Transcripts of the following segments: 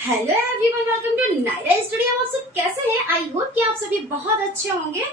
Hello everyone, welcome to Naira study. आप सब कैसे हैं? आई होप कि आप सभी बहुत अच्छे होंगे।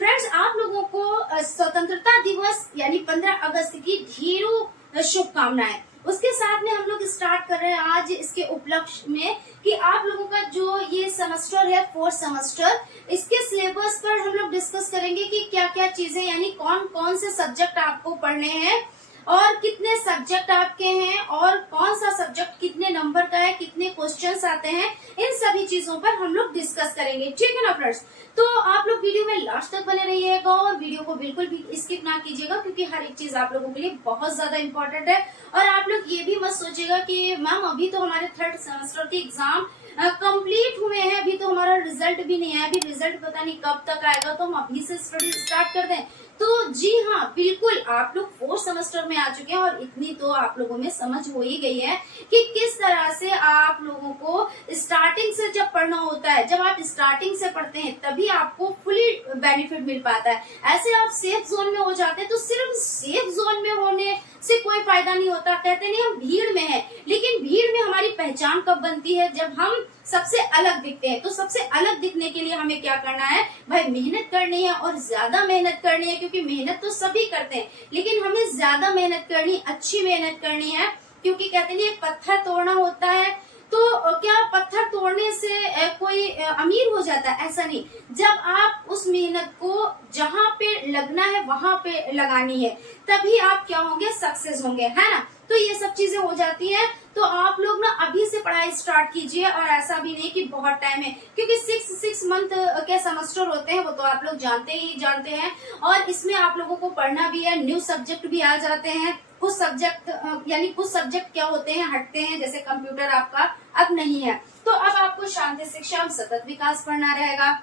फ्रेंड्स, आप लोगों को स्वतंत्रता दिवस यानी 15 अगस्त की ढेरों शुभकामनाएं। उसके साथ में हम लोग स्टार्ट कर रहे हैं आज इसके उपलक्ष्य में कि आप लोगों का जो ये सेमेस्टर है, फोर्थ सेमेस्टर, इसके सिलेबस पर हम लोग डिस्कस करेंगे कि क्या क्या चीजें यानी कौन कौन से सब्जेक्ट आपको पढ़ने हैं और कितने सब्जेक्ट आपके हैं और कौन सा सब्जेक्ट कितने नंबर का है, कितने क्वेश्चंस आते हैं, इन सभी चीजों पर हम लोग डिस्कस करेंगे। ठीक है ना फ्रेंड्स? तो आप लोग वीडियो में लास्ट तक बने रहिएगा और वीडियो को बिल्कुल भी स्किप ना कीजिएगा, क्योंकि हर एक चीज आप लोगों के लिए बहुत ज्यादा इम्पोर्टेंट है। और आप लोग ये भी मत सोचिएगा कि मैम अभी तो हमारे थर्ड सेमेस्टर के एग्जाम कंप्लीट हुए हैं, अभी तो हमारा रिजल्ट भी नहीं है, अभी रिजल्ट पता नहीं कब तक आएगा, तो हम अभी से स्टडी स्टार्ट कर दें। तो जी हाँ, बिल्कुल आप लोग फोर्थ सेमेस्टर में आ चुके हैं और इतनी तो आप लोगों में समझ हो ही गई है कि किस तरह से आप लोगों को स्टार्टिंग से जब पढ़ना होता है, जब आप स्टार्टिंग से पढ़ते हैं तभी आपको फुली बेनिफिट मिल पाता है। ऐसे आप सेफ जोन में हो जाते हैं तो सिर्फ सेफ जोन में होने से कोई फायदा नहीं होता। कहते नहीं हम भीड़ में हैं, लेकिन भीड़ में हमारी पहचान कब बनती है? जब हम सबसे अलग दिखते हैं। तो सबसे अलग दिखने के लिए हमें क्या करना है भाई? मेहनत करनी है और ज्यादा मेहनत करनी है, क्योंकि मेहनत तो सभी करते हैं, लेकिन हमें ज्यादा मेहनत करनी, अच्छी मेहनत करनी है। क्योंकि कहते नहीं एक पत्थर तोड़ना होता है, तो क्या पत्थर तोड़ने से कोई अमीर हो जाता है? ऐसा नहीं। जब आप उस मेहनत को जहाँ पे लगना है वहां पे लगानी है, तभी आप क्या होंगे? सक्सेस होंगे, है ना? तो ये सब चीजें हो जाती हैं। तो आप लोग ना अभी से पढ़ाई स्टार्ट कीजिए, और ऐसा भी नहीं कि बहुत टाइम है, क्योंकि सिक्स मंथ के सेमेस्टर होते हैं, वो तो आप लोग जानते हैं। और इसमें आप लोगों को पढ़ना भी है, न्यू सब्जेक्ट भी आ जाते हैं। कुछ सब्जेक्ट यानी कुछ सब्जेक्ट क्या होते हैं, हटते हैं, जैसे कंप्यूटर आपका अब नहीं है, तो अब आपको शांति शिक्षा और सतत विकास पढ़ना रहेगा,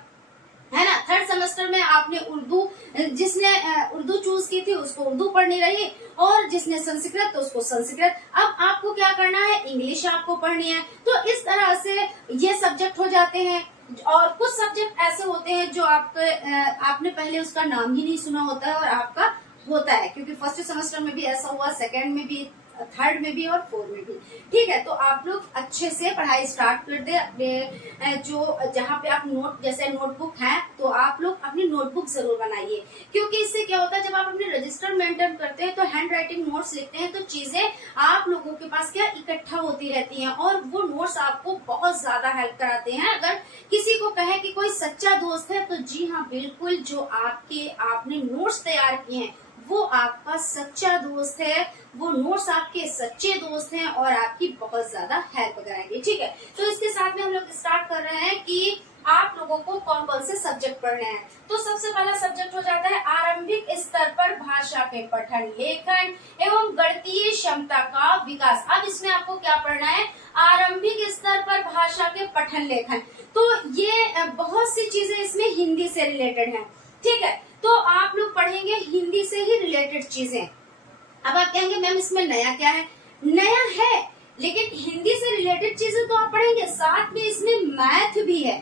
है ना? थर्ड सेमेस्टर में आपने उर्दू, जिसने उर्दू चूज की थी उसको उर्दू पढ़नी रही, और जिसने संस्कृत तो उसको संस्कृत। अब आपको क्या करना है? इंग्लिश आपको पढ़नी है। तो इस तरह से ये सब्जेक्ट हो जाते हैं। और कुछ सब्जेक्ट ऐसे होते हैं जो आपने पहले उसका नाम ही नहीं सुना होता है और आपका होता है, क्योंकि फर्स्ट सेमेस्टर में भी ऐसा हुआ, सेकेंड में भी, थर्ड में भी और फोर्थ में भी। ठीक है, तो आप लोग अच्छे से पढ़ाई स्टार्ट कर दे। अपने जो जहाँ पे आप नोट, जैसे नोटबुक है, तो आप लोग अपनी नोटबुक जरूर बनाइए, क्योंकि इससे क्या होता है, जब आप अपने रजिस्टर मेंटेन करते हैं तो हैंड राइटिंग नोट्स लिखते हैं, तो चीजें आप लोगों के पास क्या इकट्ठा होती रहती हैं, और वो नोट्स आपको बहुत ज्यादा हेल्प कराते हैं। अगर किसी को कहे कि कोई सच्चा दोस्त है, तो जी हाँ, बिल्कुल, जो आपने नोट्स तैयार किए हैं वो आपका सच्चा दोस्त है, वो नोट्स आपके सच्चे दोस्त हैं और आपकी बहुत ज्यादा हेल्प कराएंगे। ठीक है, तो इसके साथ में हम लोग स्टार्ट कर रहे हैं कि आप लोगों को कौन कौन से सब्जेक्ट पढ़ने हैं। तो सबसे पहला सब्जेक्ट हो जाता है आरंभिक स्तर पर भाषा के पठन, लेखन एवं गणितीय क्षमता का विकास। अब इसमें आपको क्या पढ़ना है? आरंभिक स्तर पर भाषा के पठन लेखन। तो ये बहुत सी चीजें इसमें हिंदी से रिलेटेड है। ठीक है, तो आप लोग पढ़ेंगे हिंदी से ही रिलेटेड चीजें। अब आप कहेंगे मैम इसमें नया क्या है? नया है, लेकिन हिंदी से रिलेटेड चीजें तो आप पढ़ेंगे, साथ में इसमें मैथ भी है।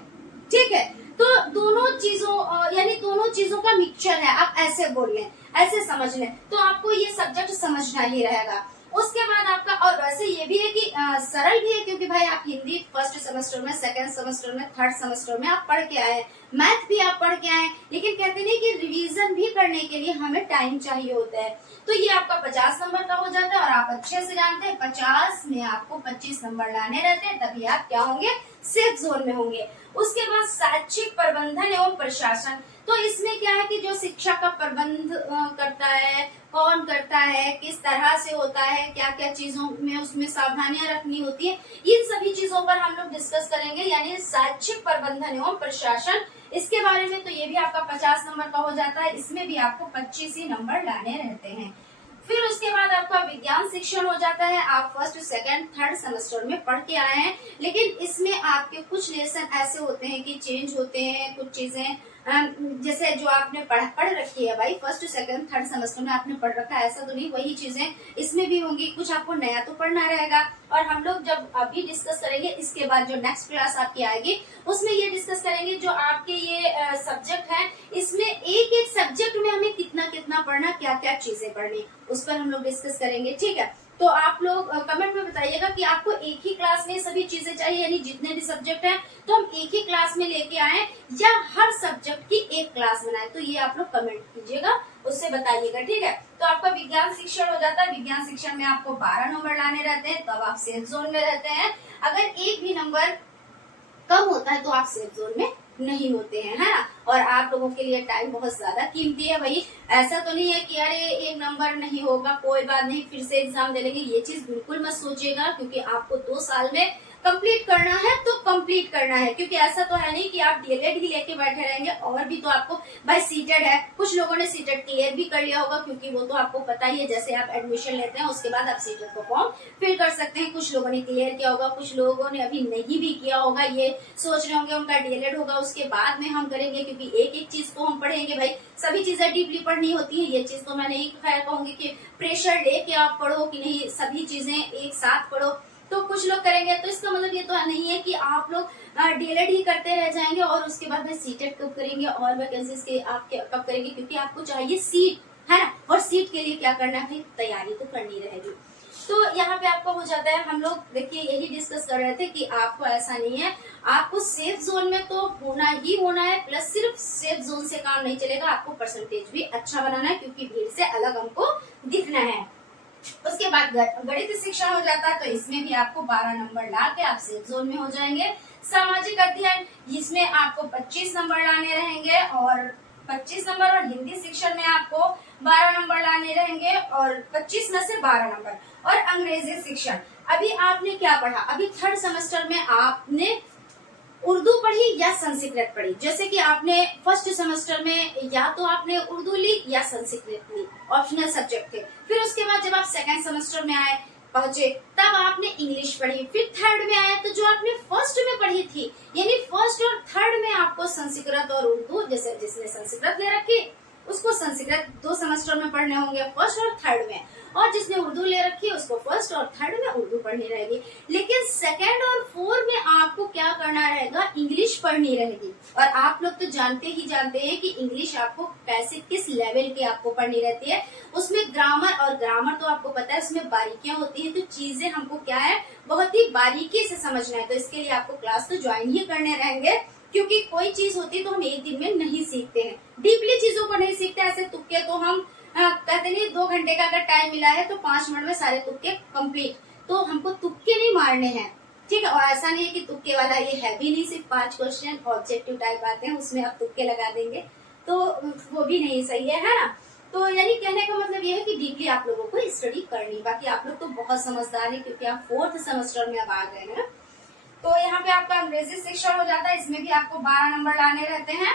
ठीक है, तो दोनों चीजों यानी दोनों चीजों का मिक्सचर है, आप ऐसे बोल लें, ऐसे समझ लें, तो आपको ये सब्जेक्ट समझना ही रहेगा। उसके बाद आपका, और वैसे ये भी है कि सरल भी है, क्योंकि भाई आप हिंदी फर्स्ट सेमेस्टर में, सेकंड सेमेस्टर में, थर्ड सेमेस्टर में आप पढ़ के आए हैं, मैथ भी आप पढ़ के आए, लेकिन कहते नहीं कि रिवीजन भी करने के लिए हमें टाइम चाहिए होता है। तो ये आपका 50 नंबर का हो जाता है, और आप अच्छे से जानते हैं 50 में आपको 25 नंबर लाने रहते हैं, तभी आप क्या होंगे? सेफ जोन में होंगे। उसके बाद शैक्षिक प्रबंधन एवं प्रशासन। तो इसमें क्या है कि जो शिक्षा का प्रबंध करता है, कौन करता है, किस तरह से होता है, क्या क्या चीजों में उसमें सावधानियां रखनी होती है, इन सभी चीजों पर हम लोग डिस्कस करेंगे, यानी शैक्षिक प्रबंधन एवं प्रशासन। इसके बारे में तो ये भी आपका 50 नंबर का हो जाता है, इसमें भी आपको 25 ही नंबर लाने रहते हैं। फिर उसके बाद आपका विज्ञान शिक्षण हो जाता है। आप फर्स्ट, सेकंड, थर्ड सेमेस्टर में पढ़ के आए हैं, लेकिन इसमें आपके कुछ लेसन ऐसे होते हैं कि चेंज होते हैं, कुछ चीजें जैसे जो आपने पढ़ रखी है भाई फर्स्ट, सेकंड, थर्ड सेमेस्टर में आपने पढ़ रखा है, ऐसा तो नहीं, वही चीजें इसमें भी होंगी। कुछ आपको नया तो पढ़ना रहेगा, और हम लोग जब अभी डिस्कस करेंगे, इसके बाद जो नेक्स्ट क्लास आपकी आएगी उसमें ये डिस्कस करेंगे जो आपके ये सब्जेक्ट है, इसमें एक एक सब्जेक्ट में हमें कितना कितना पढ़ना, क्या क्या चीजें पढ़नी, उस पर हम लोग डिस्कस करेंगे। ठीक है, तो आप लोग कमेंट में बताइएगा कि आपको एक ही क्लास में सभी चीजें चाहिए, यानी जितने भी सब्जेक्ट हैं तो हम एक ही क्लास में लेके आए या हर सब्जेक्ट की एक क्लास बनाए। तो ये आप लोग कमेंट कीजिएगा, उससे बताइएगा, ठीक है। तो आपका विज्ञान शिक्षण हो जाता है। विज्ञान शिक्षण में आपको 12 नंबर लाने रहते हैं, तब आप सेफ जोन में रहते हैं। अगर एक भी नंबर कम होता है तो आप सेफ जोन में नहीं होते हैं, है ना। और आप लोगों के लिए टाइम बहुत ज्यादा कीमती है भाई। ऐसा तो नहीं है कि अरे एक नंबर नहीं होगा कोई बात नहीं फिर से एग्जाम दे लेंगे, ये चीज बिल्कुल मत सोचिएगा, क्योंकि आपको 2 साल में कंप्लीट करना है तो कंप्लीट करना है। क्योंकि ऐसा तो है नहीं कि आप डीएलएड ही लेके बैठे रहेंगे, और भी तो आपको भाई सीटेड है, कुछ लोगों ने सीटेड क्लियर भी कर लिया होगा, क्योंकि वो तो आपको पता ही है, जैसे आप एडमिशन लेते हैं उसके बाद आप सीटेड को फॉर्म फिल कर सकते हैं। कुछ लोगों ने क्लियर किया होगा, कुछ लोगों ने अभी नहीं भी किया होगा, ये सोच रहे होंगे उनका डीएलएड होगा उसके बाद में हम करेंगे, क्योंकि एक एक चीज को हम पढ़ेंगे भाई, सभी चीजें डीपली पढ़नी होती है। ये चीज तो मैं नहीं कहूंगी कि प्रेशर लेके आप पढ़ो कि नहीं सभी चीजें एक साथ पढ़ो, तो कुछ लोग करेंगे। तो इसका मतलब ये तो नहीं है कि आप लोग डीएलएड ही करते रह जाएंगे और उसके बाद में सीटेट कब करेंगे और वैकेंसीज के आप कब करेंगे, क्योंकि आपको चाहिए सीट, है ना। और सीट के लिए क्या करना है, तैयारी तो करनी रहेगी। तो यहाँ पे आपका हो जाता है। हम लोग देखिए यही डिस्कस कर रहे थे कि आपको ऐसा नहीं है, आपको सेफ जोन में तो होना ही होना है, प्लस सिर्फ सेफ जोन से काम नहीं चलेगा, आपको परसेंटेज भी अच्छा बनाना है, क्योंकि भीड़ से अलग हमको दिखना है। उसके बाद गणित शिक्षा हो जाता है, तो इसमें भी आपको 12 नंबर ला के आप सेफ जोन में हो जाएंगे। सामाजिक अध्ययन, जिसमें आपको 25 नंबर लाने रहेंगे, और 25 नंबर, और हिंदी शिक्षण में आपको 12 नंबर लाने रहेंगे, और 25 में से 12 नंबर। और अंग्रेजी शिक्षण, अभी आपने क्या पढ़ा, अभी 3rd सेमेस्टर में आपने उर्दू पढ़ी या संस्कृत पढ़ी। जैसे कि आपने 1st सेमेस्टर में या तो आपने उर्दू ली या संस्कृत ली, ऑप्शनल सब्जेक्ट थे। फिर उसके बाद जब आप 2nd सेमेस्टर में आए पहुंचे तब आपने इंग्लिश पढ़ी। फिर 3rd में आए तो जो आपने 1st में पढ़ी थी, यानी 1st और 3rd में आपको संस्कृत और उर्दू, जैसे जिसने संस्कृत ले रखी उसको संस्कृत 2 सेमेस्टर में पढ़ने होंगे, 1st और 3rd में, और जिसने उर्दू ले रखी है उसको 1st और 3rd में उर्दू पढ़नी रहेगी। लेकिन 2nd और 4th में आपको क्या करना रहेगा, इंग्लिश पढ़नी रहेगी। और आप लोग तो जानते ही जानते हैं कि इंग्लिश आपको कैसे किस लेवल की आपको पढ़नी रहती है। उसमें ग्रामर, और ग्रामर तो आपको पता है उसमें बारीकियां होती है, तो चीजें हमको क्या है बहुत ही बारीकी से समझना है। तो इसके लिए आपको क्लास तो ज्वाइन ही करने रहेंगे, क्योंकि कोई चीज होती है तो हम एक दिन में नहीं सीखते हैं, डीपली चीजों को नहीं सीखते। ऐसे तुक्के तो हम कहते नहीं 2 घंटे का अगर टाइम मिला है तो 5 मिनट में सारे तुक्के कंप्लीट, तो हमको तुक्के नहीं मारने हैं, ठीक है। और ऐसा नहीं है कि तुक्के वाला ये है भी नहीं, सिर्फ 5 क्वेश्चन ऑब्जेक्टिव टाइप आते हैं उसमें आप तुक्के लगा देंगे तो वो भी नहीं सही है ना। तो यानी कहने का मतलब ये है कि डीपली आप लोगों को स्टडी करनी। बाकी आप लोग तो बहुत समझदार है, क्योंकि आप 4th सेमेस्टर में अब आ गए हैं। तो यहाँ पे आपका अंग्रेजी शिक्षण हो जाता है, इसमें भी आपको 12 नंबर लाने रहते हैं।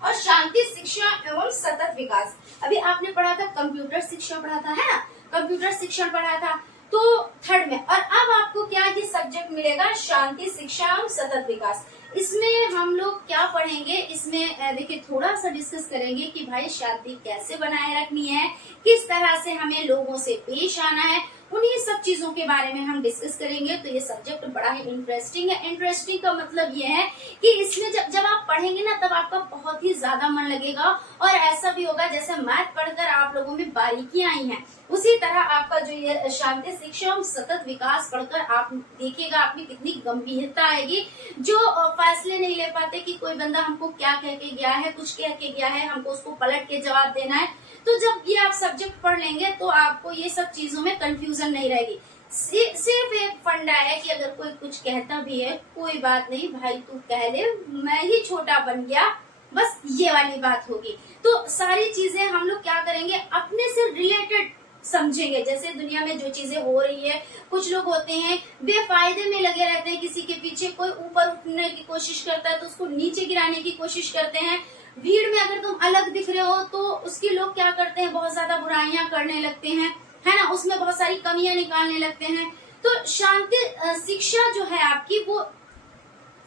और शांति शिक्षा एवं सतत विकास, अभी आपने पढ़ा था कंप्यूटर शिक्षा पढ़ा था, है ना, कंप्यूटर शिक्षण पढ़ा था तो 3rd में। और अब आपको क्या ये सब्जेक्ट मिलेगा, शांति शिक्षा एवं सतत विकास। इसमें हम लोग क्या पढ़ेंगे, इसमें देखिए थोड़ा सा डिस्कस करेंगे कि भाई शांति कैसे बनाए रखनी है, किस तरह से हमें लोगों से पेश आना है, उन्हीं सब चीजों के बारे में हम डिस्कस करेंगे। तो ये सब्जेक्ट बड़ा ही इंटरेस्टिंग है। इंटरेस्टिंग का मतलब ये है कि इसमें जब आप पढ़ेंगे ना तब आपका बहुत ही ज्यादा मन लगेगा, और ऐसा भी होगा जैसे मैथ पढ़कर आप लोगों में बारीकियां आई हैं, उसी तरह आपका जो ये शांति शिक्षा एवं सतत विकास पढ़कर आप देखिएगा आप में कितनी गंभीरता आएगी। जो फैसले नहीं ले पाते कि कोई बंदा हमको क्या कह के गया है, कुछ कह के गया है, हमको उसको पलट के जवाब देना है, तो जब ये आप सब्जेक्ट पढ़ लेंगे तो आपको ये सब चीजों में कंफ्यूजन नहीं रहेगी। सिर्फ एक फंडा है कि अगर कोई कुछ कहता भी है कोई बात नहीं भाई, तू कह ले, मैं ही छोटा बन गया, बस ये वाली बात होगी। तो सारी चीजें हम लोग क्या करेंगे, अपने से रिलेटेड समझेंगे। जैसे दुनिया में जो चीजें हो रही है, कुछ लोग होते हैं बेफायदे में लगे रहते हैं किसी के पीछे, कोई ऊपर उठने की कोशिश करता है तो उसको नीचे गिराने की कोशिश करते हैं। भीड़ में अगर तुम अलग दिख रहे हो तो उसकी लोग क्या करते हैं, बहुत ज्यादा बुराइयां करने लगते हैं, है ना, उसमें बहुत सारी कमियां निकालने लगते हैं। तो शांति शिक्षा जो है आपकी वो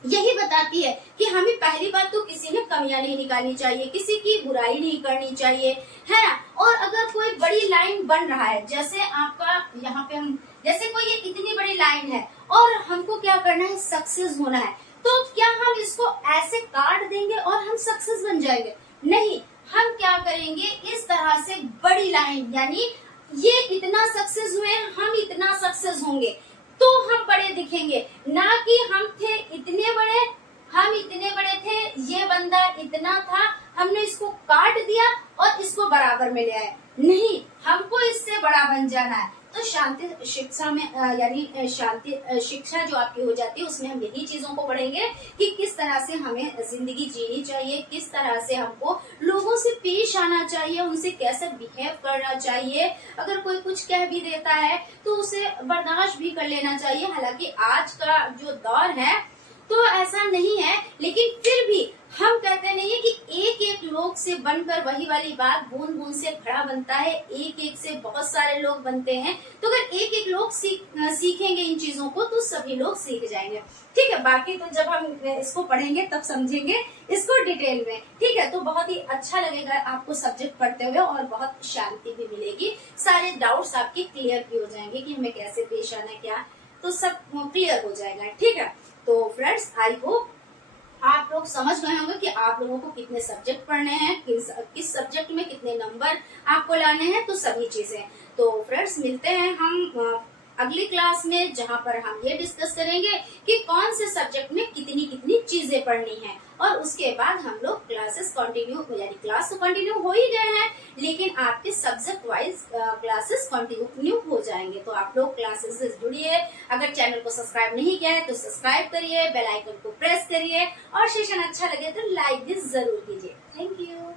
यही बताती है कि हमें पहली बात तो किसी में कमियां नहीं निकालनी चाहिए, किसी की बुराई नहीं करनी चाहिए, है ना। और अगर कोई बड़ी लाइन बन रहा है, जैसे आपका यहाँ पे हम जैसे कोई ये इतनी बड़ी लाइन है और हमको क्या करना है, सक्सेस होना है, तो क्या हम इसको ऐसे काट देंगे और हम सक्सेस बन जाएंगे? नहीं, हम क्या करेंगे, इस तरह से बड़ी लाइन यानी ये इतना सक्सेस हुए, हम इतना सक्सेस होंगे तो हम बड़े दिखेंगे, ना कि हम थे इतने बड़े, हम इतने बड़े थे, ये बंदा इतना था, हमने इसको काट दिया और इसको बराबर में ले आए। नहीं, हमको इससे बड़ा बन जाना है। तो शांति शिक्षा में यानी शांति शिक्षा जो आपकी हो जाती है उसमें हम यही चीजों को पढ़ेंगे कि किस तरह से हमें जिंदगी जीनी चाहिए, किस तरह से हमको लोगों से पेश आना चाहिए, उनसे कैसे बिहेव करना चाहिए। अगर कोई कुछ कह भी देता है तो उसे बर्दाश्त भी कर लेना चाहिए। हालांकि आज का जो दौर है तो ऐसा नहीं है, लेकिन फिर भी हम कहते नहीं है कि एक एक लोग से बनकर, वही वाली बात, बूंद बूंद से घड़ा बनता है, एक एक से बहुत सारे लोग बनते हैं। तो अगर एक एक लोग सीखेंगे इन चीजों को तो सभी लोग सीख जाएंगे। ठीक है, बाकी तो जब हम इसको पढ़ेंगे तब समझेंगे इसको डिटेल में। ठीक है, तो बहुत ही अच्छा लगेगा आपको सब्जेक्ट पढ़ते हुए और बहुत शांति भी मिलेगी। सारे डाउट्स आपके क्लियर भी हो जाएंगे कि हमें कैसे पेश आना, क्या, तो सब क्लियर हो जाएगा। ठीक है, तो फ्रेंड्स आई होप आप लोग समझ गए होंगे कि आप लोगों को कितने सब्जेक्ट पढ़ने हैं, किस सब्जेक्ट में कितने नंबर आपको लाने हैं, तो सभी चीजें। तो फ्रेंड्स मिलते हैं हम अगली क्लास में, जहां पर हम ये डिस्कस करेंगे कि कौन से सब्जेक्ट में कितनी कितनी चीजें पढ़नी है। और उसके बाद हम लोग क्लासेस कंटिन्यू, यानी क्लास तो कंटिन्यू हो ही गए हैं, लेकिन आपके सब्जेक्ट वाइज क्लासेस कंटिन्यू हो जाएंगे। तो आप लोग क्लासेस से जुड़िए। अगर चैनल को सब्सक्राइब नहीं किया है तो सब्सक्राइब करिए, बेल आइकन को प्रेस करिए और सेशन अच्छा लगे तो लाइक भी जरूर कीजिए। Thank you.